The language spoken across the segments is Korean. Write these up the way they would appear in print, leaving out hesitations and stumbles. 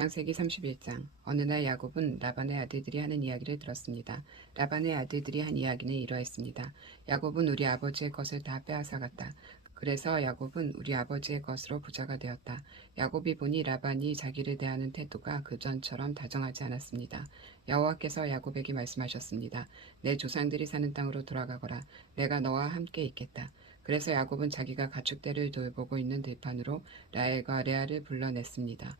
창세기 31장. 어느 날 야곱은 라반의 아들들이 하는 이야기를 들었습니다. 라반의 아들들이 한 이야기는 이러했습니다. 야곱은 우리 아버지의 것을 다 빼앗아갔다. 그래서 야곱은 우리 아버지의 것으로 부자가 되었다. 야곱이 보니 라반이 자기를 대하는 태도가 그전처럼 다정하지 않았습니다. 여호와께서 야곱에게 말씀하셨습니다. 내 조상들이 사는 땅으로 돌아가거라. 내가 너와 함께 있겠다. 그래서 야곱은 자기가 가축대를 돌보고 있는 들판으로 라헬과 레아를 불러냈습니다.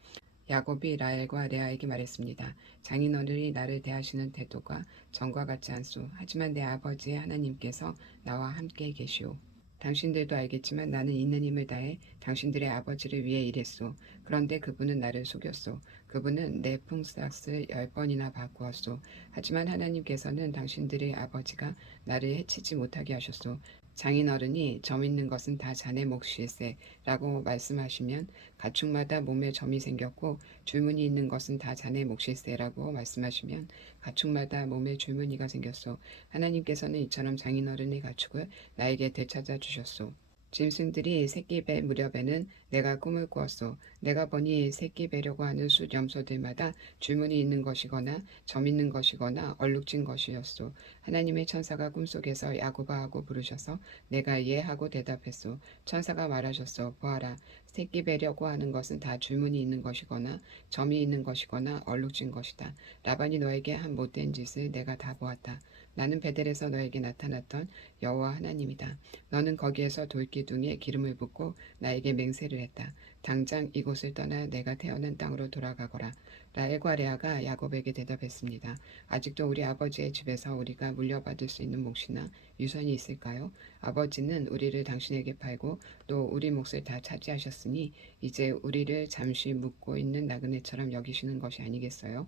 야곱이 라헬과 레아에게 말했습니다. 장인어른이 나를 대하시는 태도가 전과 같지 않소. 하지만 내 아버지의 하나님께서 나와 함께 계시오. 당신들도 알겠지만 나는 있는 힘을 다해 당신들의 아버지를 위해 일했소. 그런데 그분은 나를 속였소. 그분은 내 품삯을 10번이나 바꾸었소. 하지만 하나님께서는 당신들의 아버지가 나를 해치지 못하게 하셨소. 장인어른이 점 있는 것은 다 자네 몫일세 라고 말씀하시면 가축마다 몸에 점이 생겼고 줄무늬 있는 것은 다 자네 몫일세 라고 말씀하시면 가축마다 몸에 줄무늬가 생겼소. 하나님께서는 이처럼 장인어른의 가축을 나에게 되찾아 주셨소. 짐승들이 새끼 뵐 무렵에는 내가 꿈을 꾸었소. 내가 보니 새끼 뵈려고 하는 숫 염소들마다 줄무늬 있는 것이거나 점 있는 것이거나 얼룩진 것이었소. 하나님의 천사가 꿈속에서 야곱아 하고 부르셔서 내가 예 하고 대답했소. 천사가 말하셨소. 보아라. 새끼 뵈려고 하는 것은 다 줄무늬 있는 것이거나 점이 있는 것이거나 얼룩진 것이다. 라반이 너에게 한 못된 짓을 내가 다 보았다. 나는 베델에서 너에게 나타났던 여호와 하나님이다. 너는 거기에서 돌기둥에 기름을 붓고 나에게 맹세를 했다. 당장 이곳을 떠나 내가 태어난 땅으로 돌아가거라. 라헬과 레아가 야곱에게 대답했습니다. 아직도 우리 아버지의 집에서 우리가 물려받을 수 있는 몫이나 유산이 있을까요? 아버지는 우리를 당신에게 팔고 또 우리 몫을 다 차지하셨으니 이제 우리를 잠시 묵고 있는 나그네처럼 여기시는 것이 아니겠어요?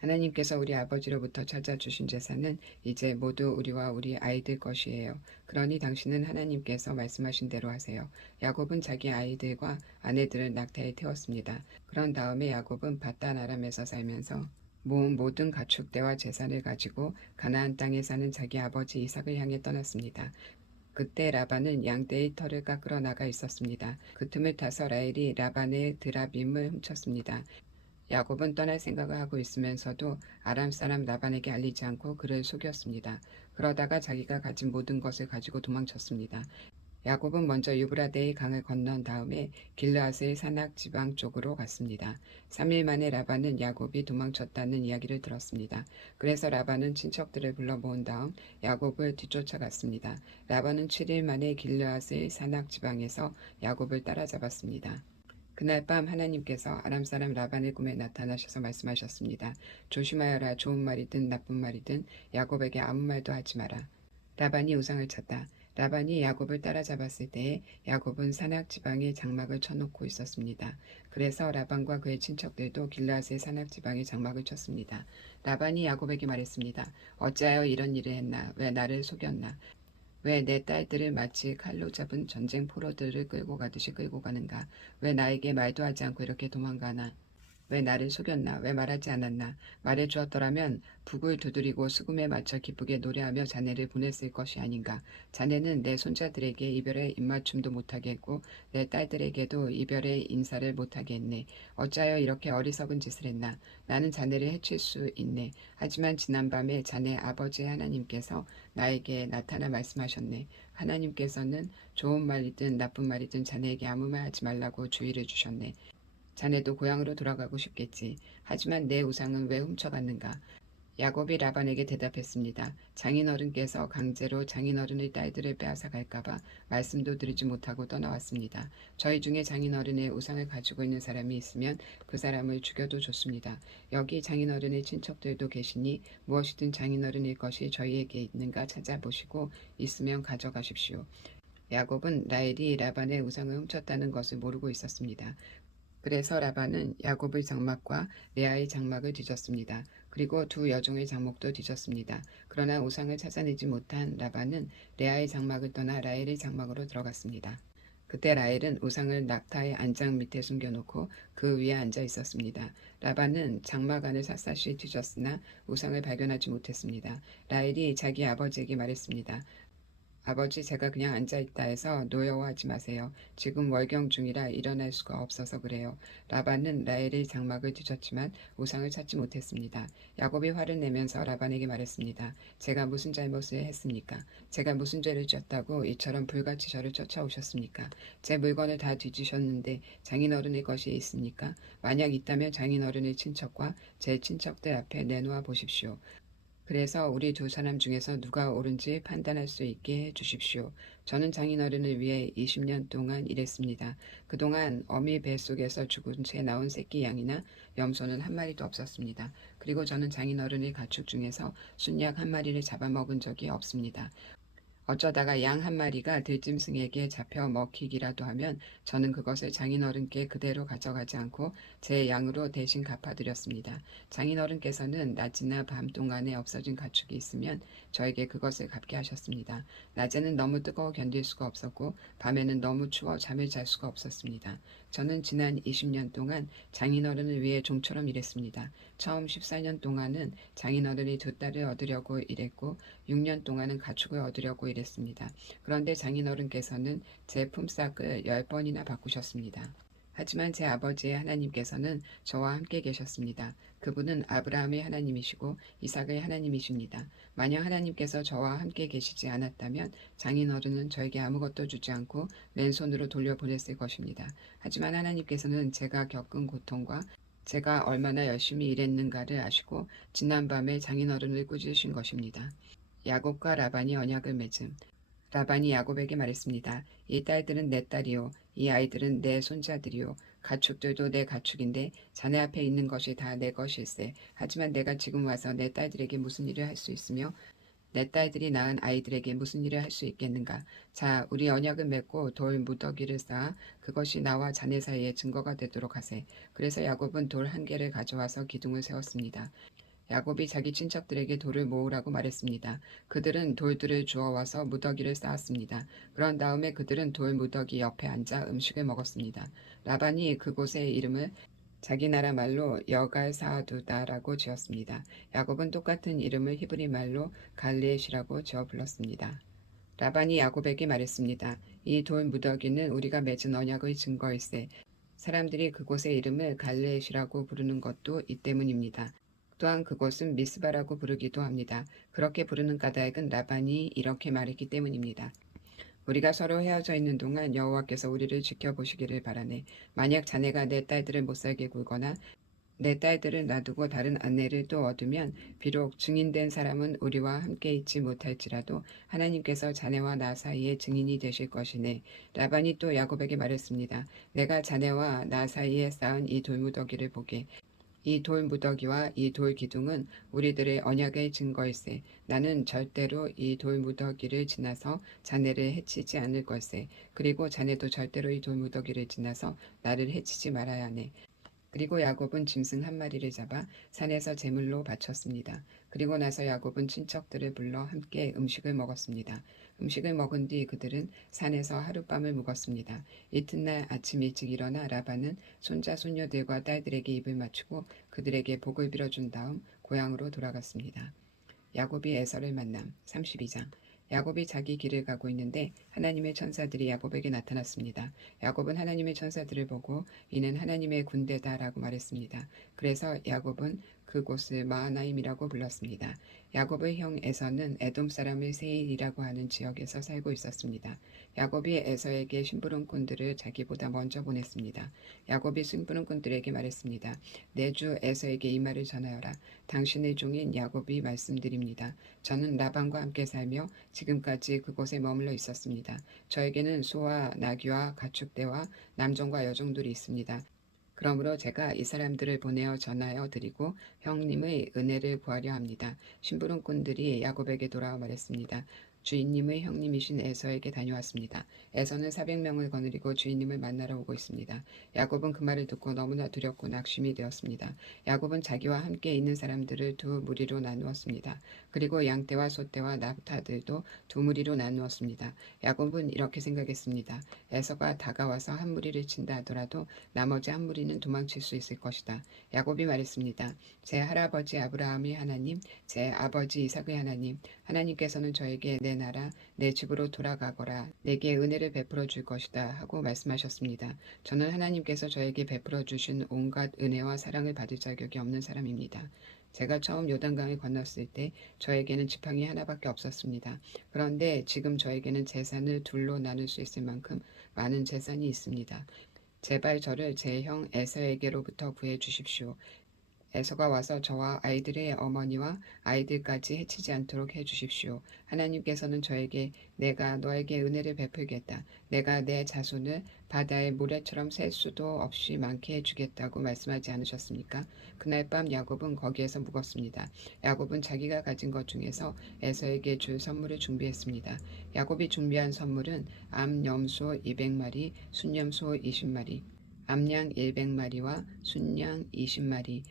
하나님께서 우리 아버지로부터 찾아주신 재산은 이제 모두 우리와 우리 아이들 것이에요. 그러니 당신은 하나님께서 말씀하신 대로 하세요. 야곱은 자기 아이들과 아내들을 낙타에 태웠습니다. 그런 다음에 야곱은 바단 아람에서 살면서 모은 모든 가축대와 재산을 가지고 가나안 땅에 사는 자기 아버지 이삭을 향해 떠났습니다. 그때 라반은 양떼의 털을 깎으러 나가 있었습니다. 그 틈을 타서 라헬이 라반의 드라빔을 훔쳤습니다. 야곱은 떠날 생각을 하고 있으면서도 아람 사람 라반에게 알리지 않고 그를 속였습니다. 그러다가 자기가 가진 모든 것을 가지고 도망쳤습니다. 야곱은 먼저 유브라데의 강을 건넌 다음에 길르앗의 산악 지방 쪽으로 갔습니다. 3일 만에 라반은 야곱이 도망쳤다는 이야기를 들었습니다. 그래서 라반은 친척들을 불러 모은 다음 야곱을 뒤쫓아갔습니다. 라반은 7일 만에 길르앗의 산악 지방에서 야곱을 따라잡았습니다. 그날 밤 하나님께서 아람 사람 라반의 꿈에 나타나셔서 말씀하셨습니다. 조심하여라. 좋은 말이든 나쁜 말이든 야곱에게 아무 말도 하지 마라. 라반이 우상을 쳤다. 라반이 야곱을 따라잡았을 때에 야곱은 산악 지방에 장막을 쳐놓고 있었습니다. 그래서 라반과 그의 친척들도 길르앗의 산악 지방에 장막을 쳤습니다. 라반이 야곱에게 말했습니다. 어찌하여 이런 일을 했나? 왜 나를 속였나? 왜 내 딸들을 마치 칼로 잡은 전쟁 포로들을 끌고 가듯이 끌고 가는가? 왜 나에게 말도 하지 않고 이렇게 도망가나? 왜 나를 속였나? 왜 말하지 않았나? 말해 주었더라면 북을 두드리고 수금에 맞춰 기쁘게 노래하며 자네를 보냈을 것이 아닌가? 자네는 내 손자들에게 이별의 입맞춤도 못하게 했고 내 딸들에게도 이별의 인사를 못하게 했네. 어찌하여 이렇게 어리석은 짓을 했나? 나는 자네를 해칠 수 있네. 하지만 지난밤에 자네 아버지 하나님께서 나에게 나타나 말씀하셨네. 하나님께서는 좋은 말이든 나쁜 말이든 자네에게 아무 말 하지 말라고 주의를 주셨네. 자네도 고향으로 돌아가고 싶겠지. 하지만 내 우상은 왜 훔쳐갔는가? 야곱이 라반에게 대답했습니다. 장인어른께서 강제로 장인어른의 딸들을 빼앗아 갈까봐 말씀도 드리지 못하고 떠나왔습니다. 저희 중에 장인어른의 우상을 가지고 있는 사람이 있으면 그 사람을 죽여도 좋습니다. 여기 장인어른의 친척들도 계시니 무엇이든 장인어른의 것이 저희에게 있는가 찾아보시고 있으면 가져가십시오. 야곱은 라헬이 라반의 우상을 훔쳤다는 것을 모르고 있었습니다. 그래서 라반은 야곱의 장막과 레아의 장막을 뒤졌습니다. 그리고 두 여종의 장목도 뒤졌습니다. 그러나 우상을 찾아내지 못한 라반은 레아의 장막을 떠나 라헬의 장막으로 들어갔습니다. 그때 라헬은 우상을 낙타의 안장 밑에 숨겨놓고 그 위에 앉아 있었습니다. 라반은 장막 안을 샅샅이 뒤졌으나 우상을 발견하지 못했습니다. 라헬이 자기 아버지에게 말했습니다. 아버지, 제가 그냥 앉아있다 해서 노여워하지 마세요. 지금 월경 중이라 일어날 수가 없어서 그래요. 라반은 라헬의 장막을 뒤졌지만 우상을 찾지 못했습니다. 야곱이 화를 내면서 라반에게 말했습니다. 제가 무슨 잘못을 했습니까? 제가 무슨 죄를 졌다고 이처럼 불같이 저를 쫓아오셨습니까? 제 물건을 다 뒤지셨는데 장인어른의 것이 있습니까? 만약 있다면 장인어른의 친척과 제 친척들 앞에 내놓아 보십시오. 그래서 우리 두 사람 중에서 누가 옳은지 판단할 수 있게 해 주십시오. 저는 장인어른을 위해 20년 동안 일했습니다. 그동안 어미 뱃속에서 죽은 채 나온 새끼 양이나 염소는 한 마리도 없었습니다. 그리고 저는 장인어른의 가축 중에서 순양 한 마리를 잡아먹은 적이 없습니다. 어쩌다가 양 한 마리가 들짐승에게 잡혀 먹히기라도 하면 저는 그것을 장인어른께 그대로 가져가지 않고 제 양으로 대신 갚아드렸습니다. 장인어른께서는 낮이나 밤 동안에 없어진 가축이 있으면 저에게 그것을 갚게 하셨습니다. 낮에는 너무 뜨거워 견딜 수가 없었고 밤에는 너무 추워 잠을 잘 수가 없었습니다. 저는 지난 20년 동안 장인어른을 위해 종처럼 일했습니다. 처음 14년 동안은 장인어른이 두 딸을 얻으려고 일했고 6년 동안은 가축을 얻으려고 일했습니다. 그런데 장인어른께서는 제 품삯을 10번이나 바꾸셨습니다. 하지만 제 아버지의 하나님께서는 저와 함께 계셨습니다. 그분은 아브라함의 하나님이시고 이삭의 하나님이십니다. 만약 하나님께서 저와 함께 계시지 않았다면 장인어른은 저에게 아무것도 주지 않고 맨손으로 돌려보냈을 것입니다. 하지만 하나님께서는 제가 겪은 고통과 제가 얼마나 열심히 일했는가를 아시고 지난밤에 장인어른을 꾸짖으신 것입니다. 야곱과 라반이 언약을 맺음. 라반이 야곱에게 말했습니다. 이 딸들은 내 딸이요. 이 아이들은 내 손자들이요. 가축들도 내 가축인데 자네 앞에 있는 것이 다 내 것일세. 하지만 내가 지금 와서 내 딸들에게 무슨 일을 할 수 있으며 내 딸들이 낳은 아이들에게 무슨 일을 할 수 있겠는가. 자, 우리 언약을 맺고 돌 무더기를 쌓아 그것이 나와 자네 사이에 증거가 되도록 하세. 그래서 야곱은 돌 한 개를 가져와서 기둥을 세웠습니다. 야곱이 자기 친척들에게 돌을 모으라고 말했습니다. 그들은 돌들을 주워와서 무더기를 쌓았습니다. 그런 다음에 그들은 돌 무더기 옆에 앉아 음식을 먹었습니다. 라반이 그곳의 이름을 자기 나라 말로 여갈사두다라고 지었습니다. 야곱은 똑같은 이름을 히브리 말로 갈레�이라고 지어 불렀습니다. 라반이 야곱에게 말했습니다. 이 돌 무더기는 우리가 맺은 언약의 증거일세. 사람들이 그곳의 이름을 갈레�이라고 부르는 것도 이 때문입니다. 또한 그곳은 미스바라고 부르기도 합니다. 그렇게 부르는 까닭은 라반이 이렇게 말했기 때문입니다. 우리가 서로 헤어져 있는 동안 여호와께서 우리를 지켜보시기를 바라네. 만약 자네가 내 딸들을 못살게 굴거나 내 딸들을 놔두고 다른 아내를 또 얻으면 비록 증인된 사람은 우리와 함께 있지 못할지라도 하나님께서 자네와 나 사이에 증인이 되실 것이네. 라반이 또 야곱에게 말했습니다. 내가 자네와 나 사이에 쌓은 이 돌무더기를 보게. 이 돌 무더기와 이 돌 기둥은 우리들의 언약의 증거일세. 나는 절대로 이 돌 무더기를 지나서 자네를 해치지 않을 걸세. 그리고 자네도 절대로 이 돌 무더기를 지나서 나를 해치지 말아야 하네. 그리고 야곱은 짐승 한 마리를 잡아 산에서 제물로 바쳤습니다. 그리고 나서 야곱은 친척들을 불러 함께 음식을 먹었습니다. 음식을 먹은 뒤 그들은 산에서 하룻밤을 묵었습니다. 이튿날 아침 일찍 일어나 라반은 손자 손녀들과 딸들에게 입을 맞추고 그들에게 복을 빌어준 다음 고향으로 돌아갔습니다. 야곱이 에서를 만남 32장. 야곱이 자기 길을 가고 있는데 하나님의 천사들이 야곱에게 나타났습니다. 야곱은 하나님의 천사들을 보고 이는 하나님의 군대다라고 말했습니다. 그래서 야곱은 그곳을 마하나임이라고 불렀습니다. 야곱의 형 에서는 에돔 사람의 세일이라고 하는 지역에서 살고 있었습니다. 야곱이 에서에게 심부름꾼들을 자기보다 먼저 보냈습니다. 야곱이 심부름꾼들에게 말했습니다. 내 주 에서에게 이 말을 전하여라. 당신의 종인 야곱이 말씀드립니다. 저는 라반과 함께 살며 지금까지 그곳에 머물러 있었습니다. 저에게는 소와 나귀와 가축대와 남종과 여종들이 있습니다. 그러므로 제가 이 사람들을 보내어 전하여 드리고 형님의 은혜를 구하려 합니다. 심부름꾼들이 야곱에게 돌아와 말했습니다. 주인님의 형님이신 에서에게 다녀왔습니다. 에서는 400명을 거느리고 주인님을 만나러 오고 있습니다. 야곱은 그 말을 듣고 너무나 두렵고 낙심이 되었습니다. 야곱은 자기와 함께 있는 사람들을 두 무리로 나누었습니다. 그리고 양떼와 소떼와 낙타들도 두 무리로 나누었습니다. 야곱은 이렇게 생각했습니다. 에서가 다가와서 한 무리를 친다 하더라도 나머지 한 무리는 도망칠 수 있을 것이다. 야곱이 말했습니다. 제 할아버지 아브라함의 하나님, 제 아버지 이삭의 하나님, 하나님께서는 저에게 내 내 나라 내 집으로 돌아가거라. 내게 은혜를 베풀어 줄 것이다 하고 말씀하셨습니다. 저는 하나님께서 저에게 베풀어 주신 온갖 은혜와 사랑을 받을 자격이 없는 사람입니다. 제가 처음 요단강을 건넜을 때 저에게는 지팡이 하나밖에 없었습니다. 그런데 지금 저에게는 재산을 둘로 나눌 수 있을 만큼 많은 재산이 있습니다. 제발 저를 제 형 에서에게로부터 구해 주십시오. 에서가 와서 저와 아이들의 어머니와 아이들까지 해치지 않도록 해 주십시오. 하나님께서는 저에게 내가 너에게 은혜를 베풀겠다. 내가 내 자손을 바다의 모래처럼 셀 수도 없이 많게 해주겠다고 말씀하지 않으셨습니까? 그날 밤 야곱은 거기에서 묵었습니다. 야곱은 자기가 가진 것 중에서 에서에게 줄 선물을 준비했습니다. 야곱이 준비한 선물은 암염소 200마리, 순염소 20마리, 암양 100마리와 순양 20마리,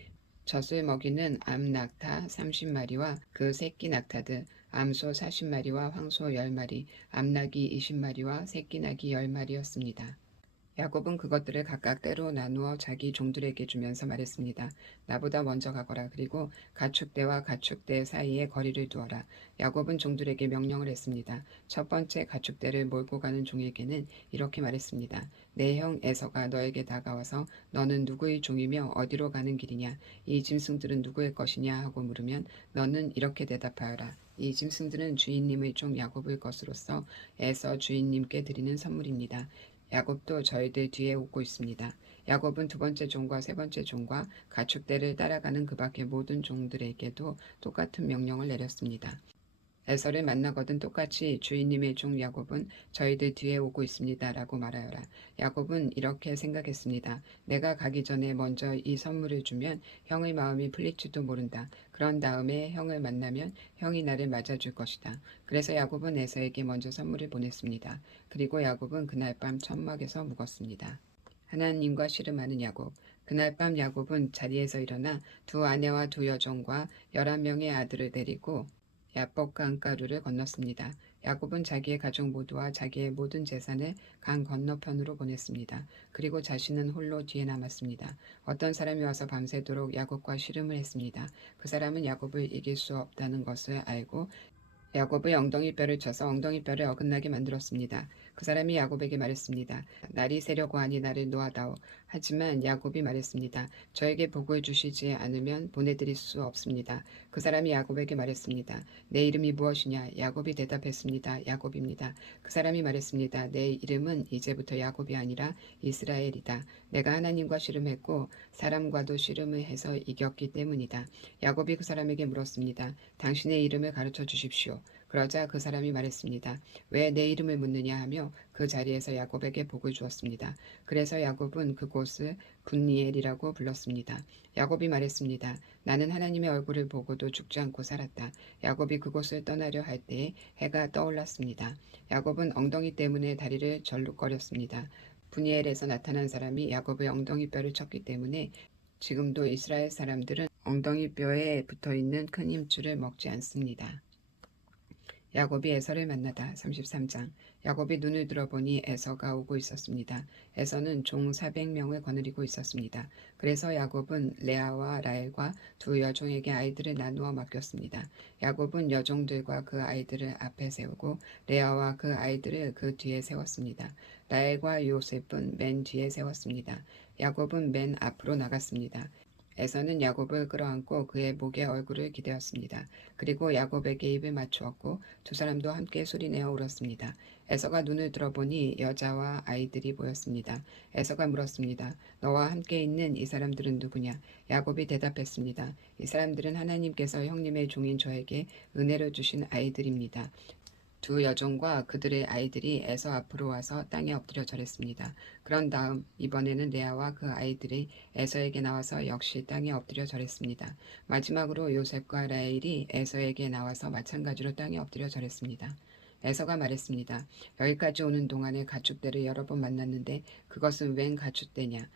젖을 먹이는 암낙타 30마리와 그 새끼 낙타들, 암소 40마리와 황소 10마리, 암낙이 20마리와 새끼 낙이 10마리였습니다. 야곱은 그것들을 각각 때로 나누어 자기 종들에게 주면서 말했습니다. 나보다 먼저 가거라. 그리고 가축대와 가축대 사이에 거리를 두어라. 야곱은 종들에게 명령을 했습니다. 첫 번째 가축대를 몰고 가는 종에게는 이렇게 말했습니다. 내 형 에서가 너에게 다가와서 너는 누구의 종이며 어디로 가는 길이냐? 이 짐승들은 누구의 것이냐? 하고 물으면 너는 이렇게 대답하여라. 이 짐승들은 주인님의 종 야곱의 것으로서 에서 주인님께 드리는 선물입니다. 야곱도 저희들 뒤에 오고 있습니다. 야곱은 두 번째 종과 세 번째 종과 가축대를 따라가는 그 밖의 모든 종들에게도 똑같은 명령을 내렸습니다. 에서를 만나거든 똑같이 주인님의 종 야곱은 저희들 뒤에 오고 있습니다. 라고 말하여라. 야곱은 이렇게 생각했습니다. 내가 가기 전에 먼저 이 선물을 주면 형의 마음이 풀릴지도 모른다. 그런 다음에 형을 만나면 형이 나를 맞아줄 것이다. 그래서 야곱은 에서에게 먼저 선물을 보냈습니다. 그리고 야곱은 그날 밤 천막에서 묵었습니다. 하나님과 씨름하는 야곱. 그날 밤 야곱은 자리에서 일어나 두 아내와 두 여종과 11명의 아들을 데리고 야복 강가루를 건넜습니다. 야곱은 자기의 가족 모두와 자기의 모든 재산을 강 건너편으로 보냈습니다. 그리고 자신은 홀로 뒤에 남았습니다. 어떤 사람이 와서 밤새도록 야곱과 씨름을 했습니다. 그 사람은 야곱을 이길 수 없다는 것을 알고 야곱의 엉덩이뼈를 쳐서 엉덩이뼈를 어긋나게 만들었습니다. 그 사람이 야곱에게 말했습니다. 날이 새려고 하니 나를 놓아다오. 하지만 야곱이 말했습니다. 저에게 복을 주시지 않으면 보내드릴 수 없습니다. 그 사람이 야곱에게 말했습니다. 내 이름이 무엇이냐? 야곱이 대답했습니다. 야곱입니다. 그 사람이 말했습니다. 내 이름은 이제부터 야곱이 아니라 이스라엘이다. 내가 하나님과 씨름했고 사람과도 씨름을 해서 이겼기 때문이다. 야곱이 그 사람에게 물었습니다. 당신의 이름을 가르쳐 주십시오. 그러자 그 사람이 말했습니다. 왜 내 이름을 묻느냐 하며 그 자리에서 야곱에게 복을 주었습니다. 그래서 야곱은 그곳을 분니엘이라고 불렀습니다. 야곱이 말했습니다. 나는 하나님의 얼굴을 보고도 죽지 않고 살았다. 야곱이 그곳을 떠나려 할 때에 해가 떠올랐습니다. 야곱은 엉덩이 때문에 다리를 절룩거렸습니다. 분니엘에서 나타난 사람이 야곱의 엉덩이뼈를 쳤기 때문에 지금도 이스라엘 사람들은 엉덩이뼈에 붙어있는 큰 힘줄을 먹지 않습니다. 야곱이 에서를 만나다 33장. 야곱이 눈을 들어보니 에서가 오고 있었습니다. 에서는 종 400명을 거느리고 있었습니다. 그래서 야곱은 레아와 라헬과 두 여종에게 아이들을 나누어 맡겼습니다. 야곱은 여종들과 그 아이들을 앞에 세우고 레아와 그 아이들을 그 뒤에 세웠습니다. 라헬과 요셉은 맨 뒤에 세웠습니다. 야곱은 맨 앞으로 나갔습니다. 에서는 야곱을 끌어안고 그의 목에 얼굴을 기대었습니다. 그리고 야곱에게 입을 맞추었고 두 사람도 함께 소리내어 울었습니다. 에서가 눈을 들어보니 여자와 아이들이 보였습니다. 에서가 물었습니다. 너와 함께 있는 이 사람들은 누구냐? 야곱이 대답했습니다. 이 사람들은 하나님께서 형님의 종인 저에게 은혜를 주신 아이들입니다. 두 여종과 그들의 아이들이 에서 앞으로 와서 땅에 엎드려 절했습니다. 그런 다음 이번에는 레아와 그 아이들이 에서에게 나와서 역시 땅에 엎드려 절했습니다. 마지막으로 요셉과 라헬이 에서에게 나와서 마찬가지로 땅에 엎드려 절했습니다. 에서가 말했습니다. 여기까지 오는 동안에 가축대를 여러 번 만났는데 그것은 웬 가축대냐?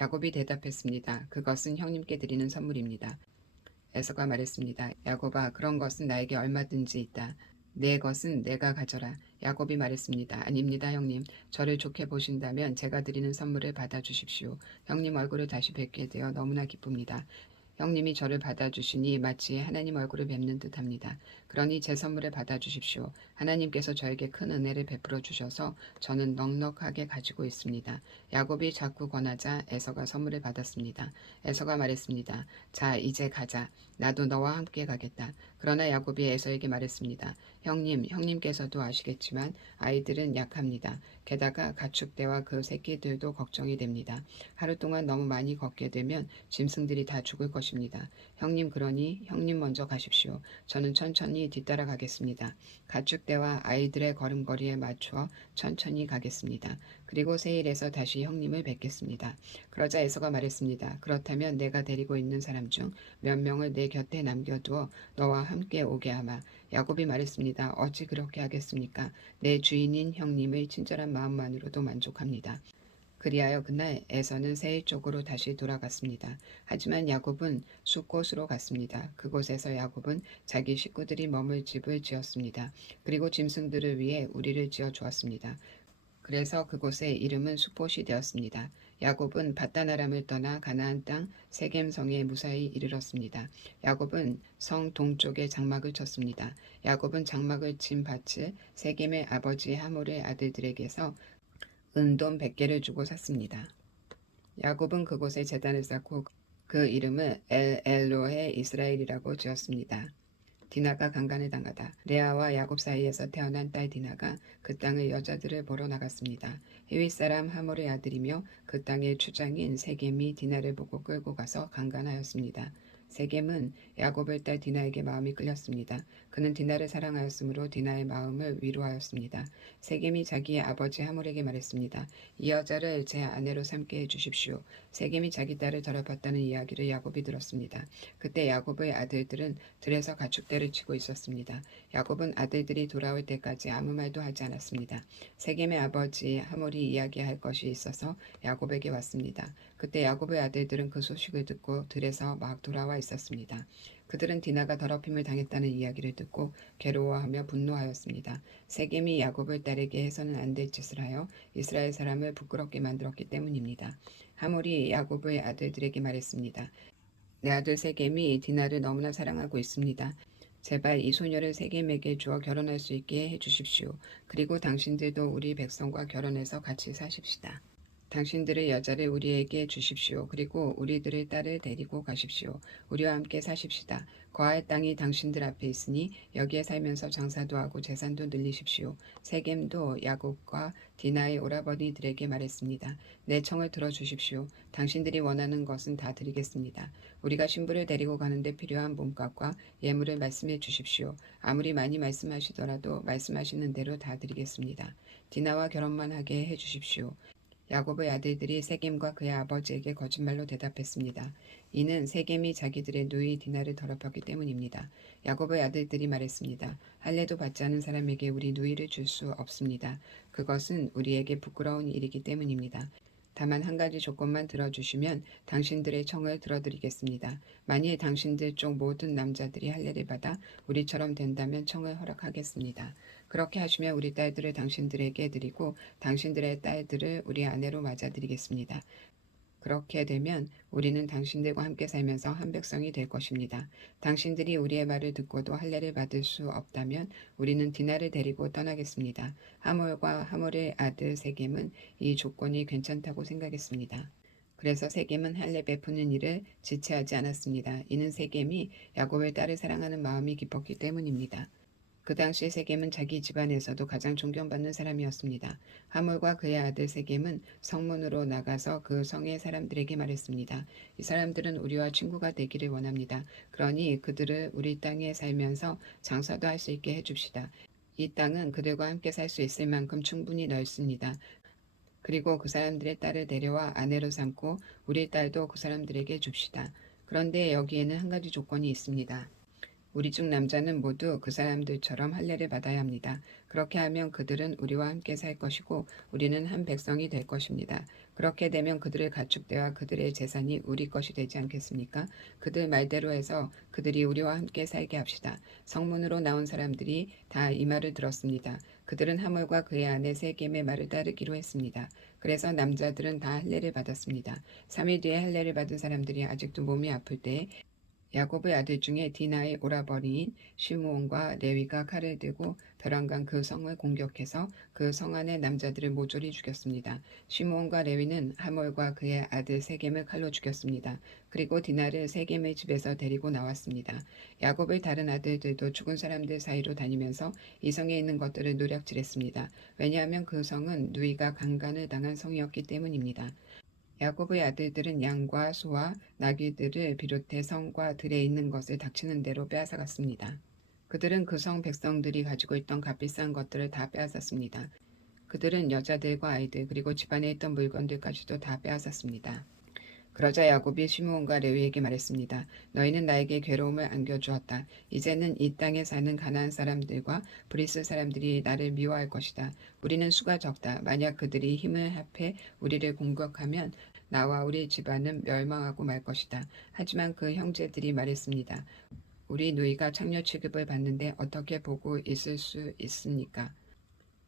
야곱이 대답했습니다. 그것은 형님께 드리는 선물입니다. 에서가 말했습니다. 야곱아, 그런 것은 나에게 얼마든지 있다. 내 것은 내가 가져라. 야곱이 말했습니다. 아닙니다, 형님. 저를 좋게 보신다면 제가 드리는 선물을 받아주십시오. 형님 얼굴을 다시 뵙게 되어 너무나 기쁩니다. 형님이 저를 받아주시니 마치 하나님 얼굴을 뵙는 듯합니다. 그러니 제 선물을 받아주십시오. 하나님께서 저에게 큰 은혜를 베풀어 주셔서 저는 넉넉하게 가지고 있습니다. 야곱이 자꾸 권하자 에서가 선물을 받았습니다. 에서가 말했습니다. 자, 이제 가자. 나도 너와 함께 가겠다. 그러나 야곱이 에서에게 말했습니다. 형님께서도 아시겠지만 아이들은 약합니다. 게다가 가축대와 그 새끼들도 걱정이 됩니다. 하루 동안 너무 많이 걷게 되면 짐승들이 다 죽을 것입니다. 형님, 그러니 형님 먼저 가십시오. 저는 천천히 뒤따라 가겠습니다. 가축대와 아이들의 걸음걸이에 맞추어 천천히 가겠습니다. 그리고 세일에서 다시 형님을 뵙겠습니다. 그러자 에서가 말했습니다. 그렇다면 내가 데리고 있는 사람 중 몇 명을 내 곁에 남겨두어 너와 함께 오게 하마. 야곱이 말했습니다. 어찌 그렇게 하겠습니까? 내 주인인 형님의 친절한 마음만으로도 만족합니다. 그리하여 그날 에서는 세일 쪽으로 다시 돌아갔습니다. 하지만 야곱은 숫곳으로 갔습니다. 그곳에서 야곱은 자기 식구들이 머물 집을 지었습니다. 그리고 짐승들을 위해 우리를 지어 주었습니다. 그래서 그곳의 이름은 숫봇이 되었습니다. 야곱은 밧다나람을 떠나 가나안 땅 세겜성에 무사히 이르렀습니다. 야곱은 성 동쪽에 장막을 쳤습니다. 야곱은 장막을 친 밭을 세겜의 아버지 하몰의 아들들에게서 은돈 100개를 주고 샀습니다. 야곱은 그곳에 제단을 쌓고 그 이름을 엘로헤 이스라엘이라고 지었습니다. 디나가 강간을 당하다. 레아와 야곱 사이에서 태어난 딸 디나가 그 땅의 여자들을 보러 나갔습니다. 히윗 사람 하몰의 아들이며 그 땅의 주장인 세겜이 디나를 보고 끌고 가서 강간하였습니다. 세겜은 야곱의 딸 디나에게 마음이 끌렸습니다. 그는 디나를 사랑하였으므로 디나의 마음을 위로하였습니다. 세겜이 자기의 아버지 하몰에게 말했습니다. 이 여자를 제 아내로 삼게 해주십시오. 세겜이 자기 딸을 더럽혔다는 이야기를 야곱이 들었습니다. 그때 야곱의 아들들은 들에서 가축대를 치고 있었습니다. 야곱은 아들들이 돌아올 때까지 아무 말도 하지 않았습니다. 세겜의 아버지 하몰이 이야기할 것이 있어서 야곱에게 왔습니다. 그때 야곱의 아들들은 그 소식을 듣고 들에서 막 돌아와 있었습니다. 그들은 디나가 더럽힘을 당했다는 이야기를 듣고 괴로워하며 분노하였습니다. 세겜이 야곱을 딸에게 해서는 안 될 짓을 하여 이스라엘 사람을 부끄럽게 만들었기 때문입니다. 하몰이 야곱의 아들들에게 말했습니다. 내 아들 세겜이 디나를 너무나 사랑하고 있습니다. 제발 이 소녀를 세겜에게 주어 결혼할 수 있게 해주십시오. 그리고 당신들도 우리 백성과 결혼해서 같이 사십시다. 당신들의 여자를 우리에게 주십시오. 그리고 우리들의 딸을 데리고 가십시오. 우리와 함께 사십시다. 거할 땅이 당신들 앞에 있으니 여기에 살면서 장사도 하고 재산도 늘리십시오. 세겜도 야곱과 디나의 오라버니들에게 말했습니다. 내 청을 들어주십시오. 당신들이 원하는 것은 다 드리겠습니다. 우리가 신부를 데리고 가는데 필요한 몸값과 예물을 말씀해 주십시오. 아무리 많이 말씀하시더라도 말씀하시는 대로 다 드리겠습니다. 디나와 결혼만 하게 해주십시오. 야곱의 아들들이 세겜과 그의 아버지에게 거짓말로 대답했습니다. 이는 세겜이 자기들의 누이 디나를 더럽혔기 때문입니다. 야곱의 아들들이 말했습니다. 할례도 받지 않은 사람에게 우리 누이를 줄 수 없습니다. 그것은 우리에게 부끄러운 일이기 때문입니다. 다만 한 가지 조건만 들어주시면 당신들의 청을 들어드리겠습니다. 만일 당신들 쪽 모든 남자들이 할례를 받아 우리처럼 된다면 청을 허락하겠습니다. 그렇게 하시면 우리 딸들을 당신들에게 드리고 당신들의 딸들을 우리 아내로 맞아드리겠습니다. 그렇게 되면 우리는 당신들과 함께 살면서 한 백성이 될 것입니다. 당신들이 우리의 말을 듣고도 할례를 받을 수 없다면 우리는 디나를 데리고 떠나겠습니다. 하몰과 하몰의 아들 세겜은 이 조건이 괜찮다고 생각했습니다. 그래서 세겜은 할례 베푸는 일을 지체하지 않았습니다. 이는 세겜이 야곱의 딸을 사랑하는 마음이 깊었기 때문입니다. 그 당시 세겜은 자기 집안에서도 가장 존경받는 사람이었습니다. 하몰과 그의 아들 세겜은 성문으로 나가서 그 성의 사람들에게 말했습니다. 이 사람들은 우리와 친구가 되기를 원합니다. 그러니 그들을 우리 땅에 살면서 장사도 할 수 있게 해줍시다. 이 땅은 그들과 함께 살 수 있을 만큼 충분히 넓습니다. 그리고 그 사람들의 딸을 데려와 아내로 삼고 우리 딸도 그 사람들에게 줍시다. 그런데 여기에는 한 가지 조건이 있습니다. 우리 중 남자는 모두 그 사람들처럼 할례를 받아야 합니다. 그렇게 하면 그들은 우리와 함께 살 것이고 우리는 한 백성이 될 것입니다. 그렇게 되면 그들의 가축대와 그들의 재산이 우리 것이 되지 않겠습니까? 그들 말대로 해서 그들이 우리와 함께 살게 합시다. 성문으로 나온 사람들이 다 이 말을 들었습니다. 그들은 하몰과 그의 아내 세겜의 말을 따르기로 했습니다. 그래서 남자들은 다 할례를 받았습니다. 3일 뒤에 할례를 받은 사람들이 아직도 몸이 아플 때 야곱의 아들 중에 디나의 오라버니인 시므온과 레위가 칼을 들고 벼랑간 그 성을 공격해서 그 성 안의 남자들을 모조리 죽였습니다. 시므온과 레위는 하몰과 그의 아들 세겜을 칼로 죽였습니다. 그리고 디나를 세겜의 집에서 데리고 나왔습니다. 야곱의 다른 아들들도 죽은 사람들 사이로 다니면서 이 성에 있는 것들을 노략질했습니다. 왜냐하면 그 성은 누이가 강간을 당한 성이었기 때문입니다. 야곱의 아들들은 양과 소와 나귀들을 비롯해 성과 들에 있는 것을 닥치는 대로 빼앗아갔습니다. 그들은 그 성 백성들이 가지고 있던 값비싼 것들을 다 빼앗았습니다. 그들은 여자들과 아이들 그리고 집안에 있던 물건들까지도 다 빼앗았습니다. 그러자 야곱이 시므온과 레위에게 말했습니다. 너희는 나에게 괴로움을 안겨주었다. 이제는 이 땅에 사는 가나안 사람들과 브리스 사람들이 나를 미워할 것이다. 우리는 수가 적다. 만약 그들이 힘을 합해 우리를 공격하면 나와 우리 집안은 멸망하고 말 것이다. 하지만 그 형제들이 말했습니다. 우리 누이가 창녀 취급을 받는데 어떻게 보고 있을 수 있습니까?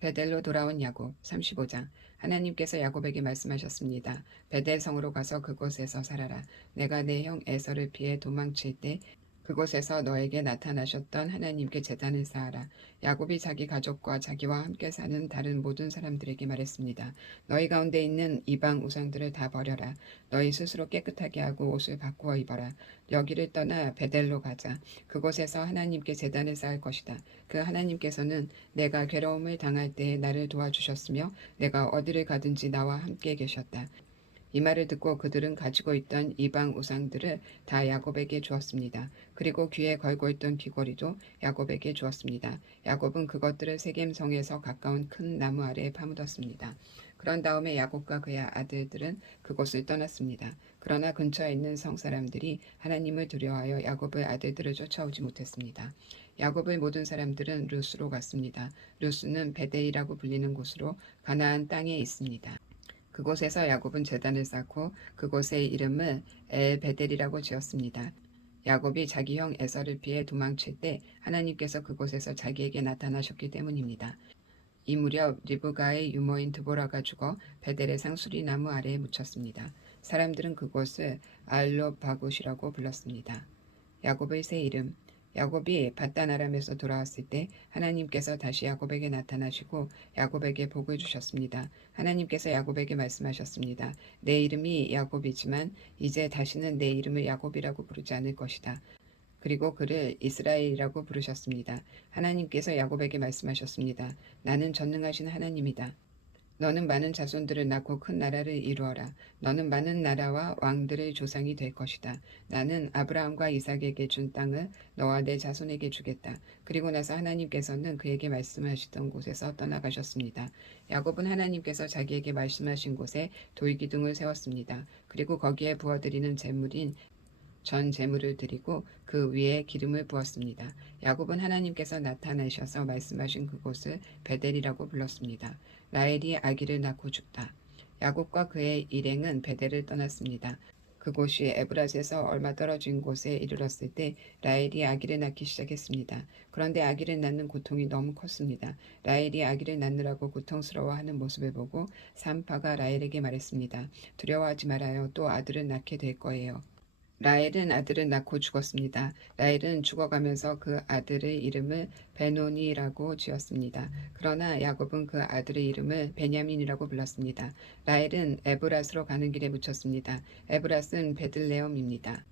베델로 돌아온 야곱 35장. 하나님께서 야곱에게 말씀하셨습니다. 베델 성으로 가서 그곳에서 살아라. 내가 내 형 에서를 피해 도망칠 때 그곳에서 너에게 나타나셨던 하나님께 제단을 쌓아라. 야곱이 자기 가족과 자기와 함께 사는 다른 모든 사람들에게 말했습니다. 너희 가운데 있는 이방 우상들을 다 버려라. 너희 스스로 깨끗하게 하고 옷을 바꾸어 입어라. 여기를 떠나 베델로 가자. 그곳에서 하나님께 제단을 쌓을 것이다. 그 하나님께서는 내가 괴로움을 당할 때 나를 도와주셨으며 내가 어디를 가든지 나와 함께 계셨다. 이 말을 듣고 그들은 가지고 있던 이방 우상들을 다 야곱에게 주었습니다. 그리고 귀에 걸고 있던 귀걸이도 야곱에게 주었습니다. 야곱은 그것들을 세겜 성에서 가까운 큰 나무 아래에 파묻었습니다. 그런 다음에 야곱과 그의 아들들은 그곳을 떠났습니다. 그러나 근처에 있는 성 사람들이 하나님을 두려워하여 야곱의 아들들을 쫓아오지 못했습니다. 야곱의 모든 사람들은 루스로 갔습니다. 루스는 베델이라고 불리는 곳으로 가나안 땅에 있습니다. 그곳에서 야곱은 제단을 쌓고 그곳의 이름을 엘베델이라고 지었습니다. 야곱이 자기 형 에서를 피해 도망칠 때 하나님께서 그곳에서 자기에게 나타나셨기 때문입니다. 이 무렵 리브가의 유모인 드보라가 죽어 베델의 상수리 나무 아래에 묻혔습니다. 사람들은 그곳을 알로바굿이라고 불렀습니다. 야곱의 새 이름. 야곱이 밧단 아람에서 돌아왔을 때 하나님께서 다시 야곱에게 나타나시고 야곱에게 복을 주셨습니다. 하나님께서 야곱에게 말씀하셨습니다. 내 이름이 야곱이지만 이제 다시는 내 이름을 야곱이라고 부르지 않을 것이다. 그리고 그를 이스라엘이라고 부르셨습니다. 하나님께서 야곱에게 말씀하셨습니다. 나는 전능하신 하나님이다. 너는 많은 자손들을 낳고 큰 나라를 이루어라. 너는 많은 나라와 왕들의 조상이 될 것이다. 나는 아브라함과 이삭에게 준 땅을 너와 내 자손에게 주겠다. 그리고 나서 하나님께서는 그에게 말씀하시던 곳에서 떠나가셨습니다. 야곱은 하나님께서 자기에게 말씀하신 곳에 돌기둥을 세웠습니다. 그리고 거기에 부어드리는 제물인 전 제물을 드리고 그 위에 기름을 부었습니다. 야곱은 하나님께서 나타나셔서 말씀하신 그곳을 베델이라고 불렀습니다. 라헬이 아기를 낳고 죽다. 야곱과 그의 일행은 베델을 떠났습니다. 그곳이 에브라스에서 얼마 떨어진 곳에 이르렀을 때 라헬이 아기를 낳기 시작했습니다. 그런데 아기를 낳는 고통이 너무 컸습니다. 라헬이 아기를 낳느라고 고통스러워하는 모습을 보고 산파가 라헬에게 말했습니다. 두려워하지 말아요. 또 아들을 낳게 될 거예요. 라헬은 아들을 낳고 죽었습니다. 라헬은 죽어가면서 그 아들의 이름을 베노니라고 지었습니다. 그러나 야곱은 그 아들의 이름을 베냐민이라고 불렀습니다. 라헬은 에브라스로 가는 길에 묻혔습니다. 에브라스는 베들레헴입니다.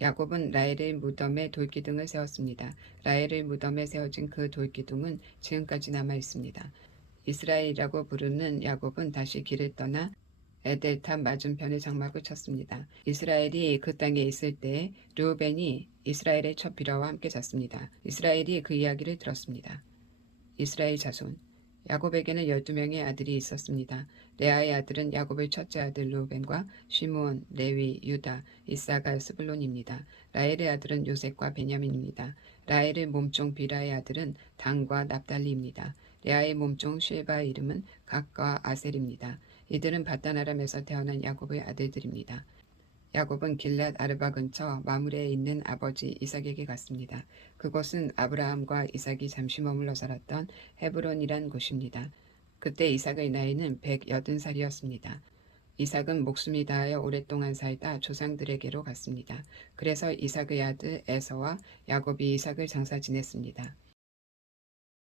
야곱은 라헬의 무덤에 돌기둥을 세웠습니다. 라헬의 무덤에 세워진 그 돌기둥은 지금까지 남아 있습니다. 이스라엘이라고 부르는 야곱은 다시 길을 떠나 에델탑 맞은편에 장막을 쳤습니다. 이스라엘이 그 땅에 있을 때 르우벤이 이스라엘의 첫 비라와 함께 잤습니다. 이스라엘이 그 이야기를 들었습니다. 이스라엘 자손. 야곱에게는 12명의 아들이 있었습니다. 레아의 아들은 야곱의 첫째 아들 루벤과 시므온, 레위, 유다, 이사갈, 스불론입니다. 라헬의 아들은 요셉과 베냐민입니다. 라헬의 몸종 비라의 아들은 단과 납달리입니다. 레아의 몸종 쉐바의 이름은 각과 아셀입니다. 이들은 바단 아람에서 태어난 야곱의 아들들입니다. 야곱은 길랏 아르바 근처 마므레에 있는 아버지 이삭에게 갔습니다. 그곳은 아브라함과 이삭이 잠시 머물러 살았던 헤브론이란 곳입니다. 그때 이삭의 나이는 180살이었습니다. 이삭은 목숨이 다하여 오랫동안 살다 조상들에게로 갔습니다. 그래서 이삭의 아들 에서와 야곱이 이삭을 장사 지냈습니다.